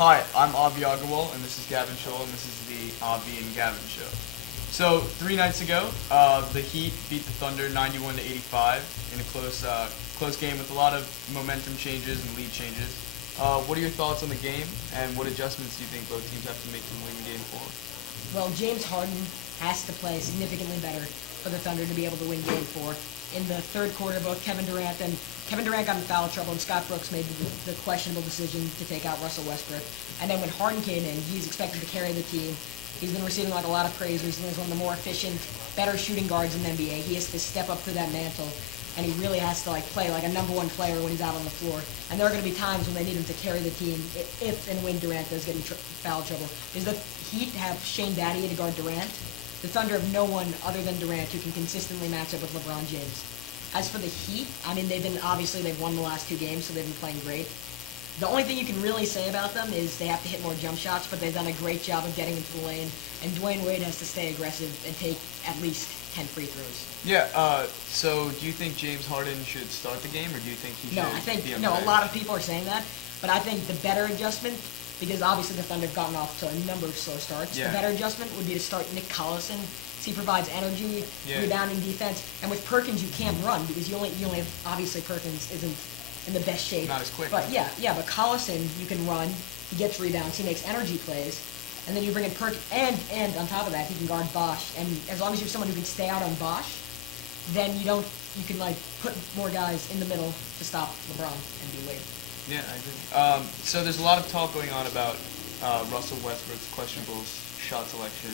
Hi, I'm Avi Agarwal, and this is Gavin Scholl, and this is the Avi and Gavin Show. So, 3 nights ago, the Heat beat the Thunder 91 to 85 in a close game with a lot of momentum changes and lead changes. What are your thoughts on the game, and what adjustments do you think both teams have to make to win Game 4? Well, James Harden has to play significantly better for the Thunder to be able to win Game 4. In the third quarter, both Kevin Durant got in foul trouble, and Scott Brooks made the questionable decision to take out Russell Westbrook. And then when Harden came in, he's expected to carry the team. He's been receiving a lot of praise recently as one of the more efficient, better shooting guards in the NBA. He has to step up to that mantle, and he really has to play like a number one player when he's out on the floor. And there are going to be times when they need him to carry the team if and when Durant does get in foul trouble. Is the Heat have Shane Battier to guard Durant? The Thunder have no one other than Durant who can consistently match up with LeBron James. As for the Heat, I mean, they've won the last 2 games, so they've been playing great. The only thing you can really say about them is they have to hit more jump shots, but they've done a great job of getting into the lane, and Dwayne Wade has to stay aggressive and take at least 10 free throws. Yeah, so do you think James Harden should start the game, or do you think he should be on the bench? A lot of people are saying that, but I think the better adjustment, because obviously the Thunder have gotten off to a number of slow starts, the better adjustment would be to start Nick Collison. He provides energy, rebounding defense, and with Perkins you can't run because you only have, obviously Perkins isn't in the best shape. Not as quick. But but Collison you can run, he gets rebounds, he makes energy plays, and then you bring in Perkins, and on top of that he can guard Bosch, and as long as you're someone who can stay out on Bosch, then you can put more guys in the middle to stop LeBron and do Wade. Yeah, I agree. So there's a lot of talk going on about Russell Westbrook's questionable shot selection.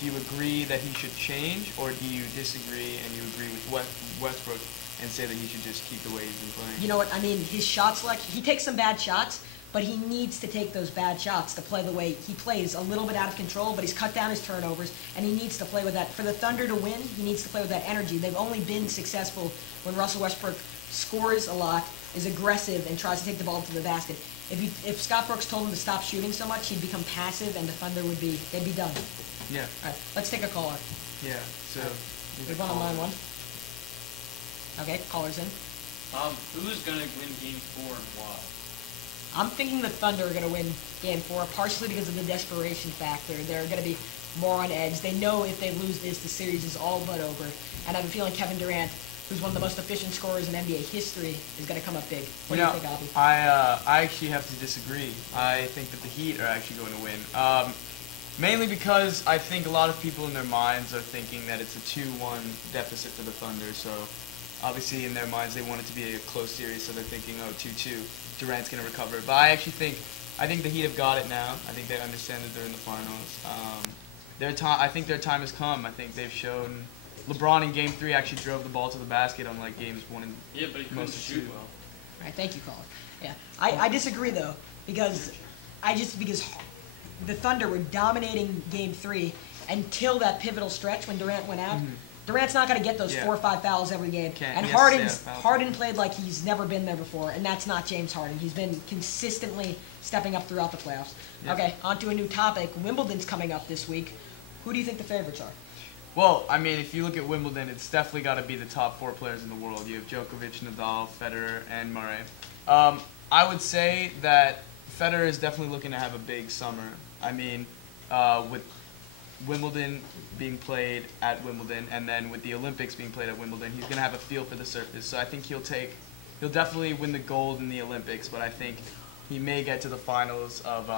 Do you agree that he should change, or do you disagree and you agree with Westbrook and say that he should just keep the way he's been playing? You know what, I mean, his shot selection, he takes some bad shots, but he needs to take those bad shots to play the way he plays. A little bit out of control, but he's cut down his turnovers, and he needs to play with that. For the Thunder to win, he needs to play with that energy. They've only been successful when Russell Westbrook scores a lot, is aggressive, and tries to take the ball to the basket. If Scott Brooks told him to stop shooting so much, he'd become passive, and the Thunder they'd be done. Yeah. All right, let's take a caller. Yeah, so... There's one on line 1. Okay, caller's in. Who's going to win Game 4 and why? I'm thinking the Thunder are going to win Game 4, partially because of the desperation factor. They're going to be more on edge. They know if they lose this, the series is all but over. And I have a feeling Kevin Durant, who's one of the most efficient scorers in NBA history, is going to come up big. What do you think, Avi? I actually have to disagree. I think that the Heat are actually going to win. Mainly because I think a lot of people in their minds are thinking that it's a 2-1 deficit for the Thunder. So obviously in their minds they want it to be a close series. So they're thinking, oh, 2-2, Durant's going to recover. But I think the Heat have got it now. I think they understand that they're in the finals. I think their time has come. I think they've shown. LeBron in Game 3 actually drove the ball to the basket, unlike Games 1 and but he couldn't shoot well. All right, thank you, caller. Yeah, I disagree though because the Thunder were dominating Game 3 until that pivotal stretch when Durant went out. Durant's not going to get those 4 or 5 fouls every game. And Harden played like he's never been there before, and that's not James Harden. He's been consistently stepping up throughout the playoffs. Yep. Okay, on to a new topic. Wimbledon's coming up this week. Who do you think the favorites are? Well, I mean, if you look at Wimbledon, it's definitely got to be the top 4 players in the world. You have Djokovic, Nadal, Federer, and Murray. I would say that Federer is definitely looking to have a big summer. I mean, with Wimbledon being played at Wimbledon, and then with the Olympics being played at Wimbledon, he's going to have a feel for the surface. So I think he'll definitely win the gold in the Olympics, but I think he may get to the finals of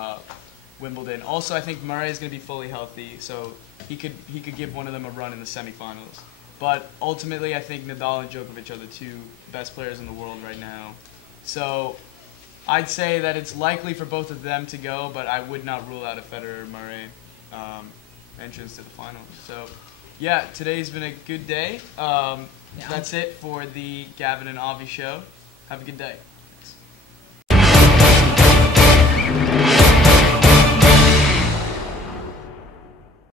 Wimbledon. Also, I think Murray is going to be fully healthy, so he could give one of them a run in the semifinals. But ultimately, I think Nadal and Djokovic are the 2 best players in the world right now. So I'd say that it's likely for both of them to go, but I would not rule out a Federer-Murray entrance to the finals. So, yeah, today's been a good day. That's it for the Gavin and Avi show. Have a good day.